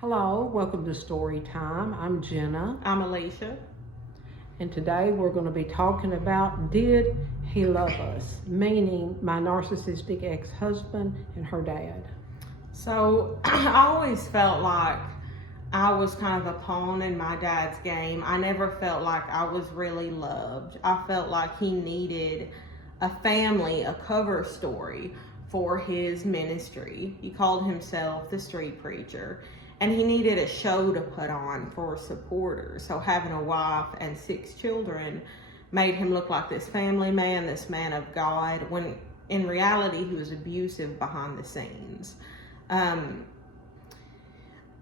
Hello, welcome to Story Time. I'm Jenna, I'm Alicia. and today we're going to be talking about Did He Love Us? Meaning my narcissistic ex-husband and her dad. So I always felt like I was kind of a pawn in my dad's game. I never felt like I was really loved. I felt like he needed a family, a cover story for his ministry. He called himself the street preacher, and he needed a show to put on for supporters. So having a wife and 6 children made him look like this family man, this man of God, when in reality he was abusive behind the scenes.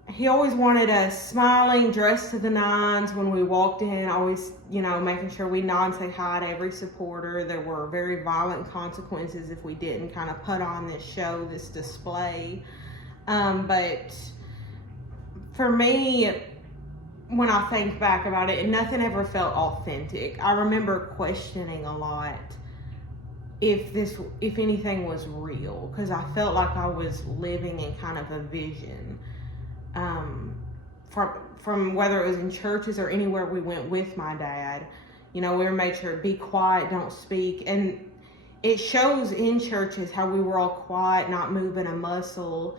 He always wanted us smiling, dressed to the nines when we walked in, always, making sure we nod and say hi to every supporter. There were very violent consequences if we didn't kind of put on this show, this display. But for me, when I think back about it, nothing ever felt authentic. I remember questioning a lot if anything was real, because I felt like I was living in kind of a vision. From whether it was in churches or anywhere we went with my dad, we were made sure be quiet, don't speak, and it shows in churches how we were all quiet, not moving a muscle.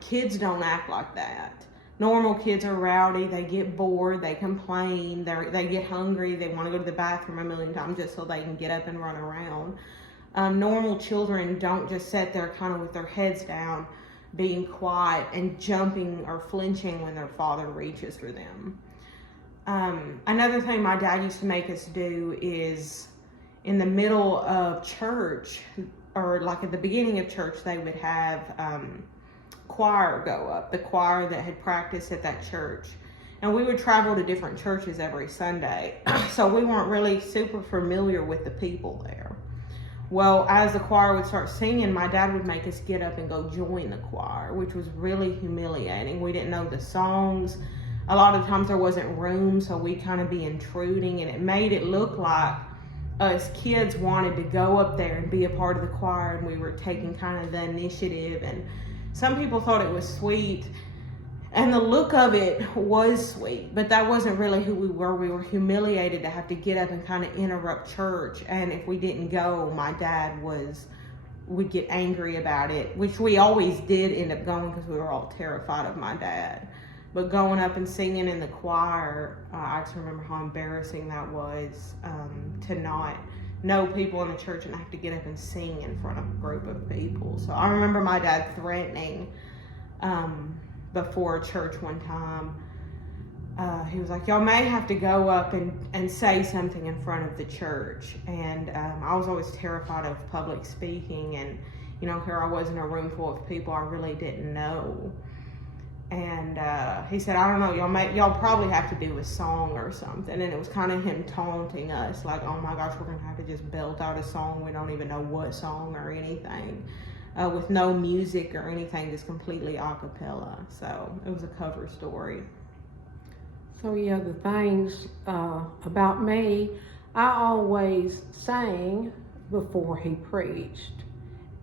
Kids don't act like that. Normal kids are rowdy, they get bored, they complain, they get hungry, they want to go to the bathroom a million times just so they can get up and run around. Normal children don't just sit there kind of with their heads down, being quiet and jumping or flinching when their father reaches for them. Another thing my dad used to make us do is in the middle of church, or like at the beginning of church, they would have choir go up, the choir that had practiced at that church. And we would travel to different churches every Sunday, so we weren't really super familiar with the people there. Well, as the choir would start singing, my dad would make us get up and go join the choir, which was really humiliating. We didn't know the songs. A lot of times there wasn't room, so we'd kind of be intruding, and it made it look like us kids wanted to go up there and be a part of the choir, and we were taking kind of the initiative. And some people thought it was sweet, and the look of it was sweet, but that wasn't really who we were. We were humiliated to have to get up and kind of interrupt church, and if we didn't go, my dad would get angry about it, which we always did end up going because we were all terrified of my dad. But going up and singing in the choir, I just remember how embarrassing that was, to not know people in the church and have to get up and sing in front of a group of people. So I remember my dad threatening before church one time. He was like, y'all may have to go up and say something in front of the church. And I was always terrified of public speaking, and here I was in a room full of people I really didn't know. And he said, I don't know, y'all probably have to do a song or something. And it was kind of him taunting us, like, oh my gosh, we're gonna have to just belt out a song. We don't even know what song or anything, with no music or anything, just completely a cappella. So it was a cover story. So yeah, the things about me, I always sang before he preached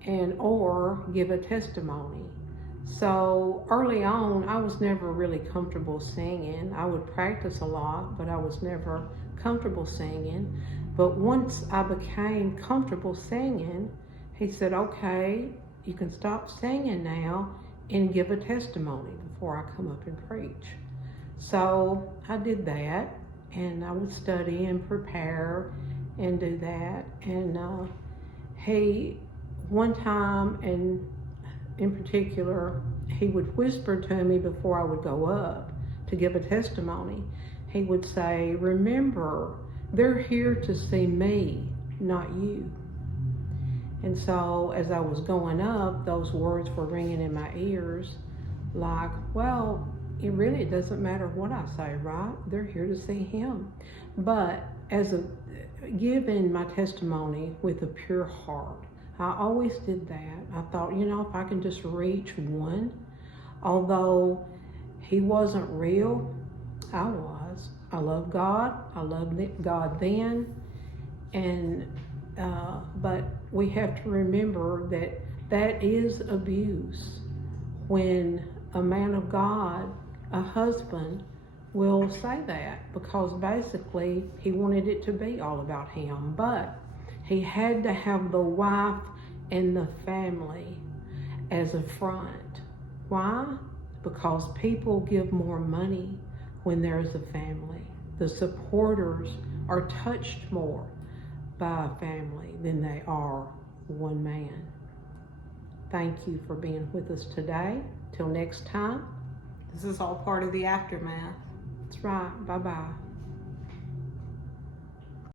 and or give a testimony. So early on, I was never really comfortable singing. I would practice a lot, but I was never comfortable singing. But once I became comfortable singing, he said, okay, you can stop singing now and give a testimony before I come up and preach. So I did that, and I would study and prepare and do that. And he, one time, and in particular, he would whisper to me before I would go up to give a testimony. He would say, remember, they're here to see me, not you. And so as I was going up, those words were ringing in my ears like, well, it really doesn't matter what I say, right? They're here to see him. But giving my testimony with a pure heart, I always did that. I thought, if I can just reach one, although he wasn't real, I was. I love God. I loved God then. And but we have to remember that is abuse when a man of God, a husband, will say that, because basically he wanted it to be all about him. But he had to have the wife and the family as a front. Why? Because people give more money when there's a family. The supporters are touched more by a family than they are one man. Thank you for being with us today. Till next time. This is all part of the aftermath. That's right. Bye-bye.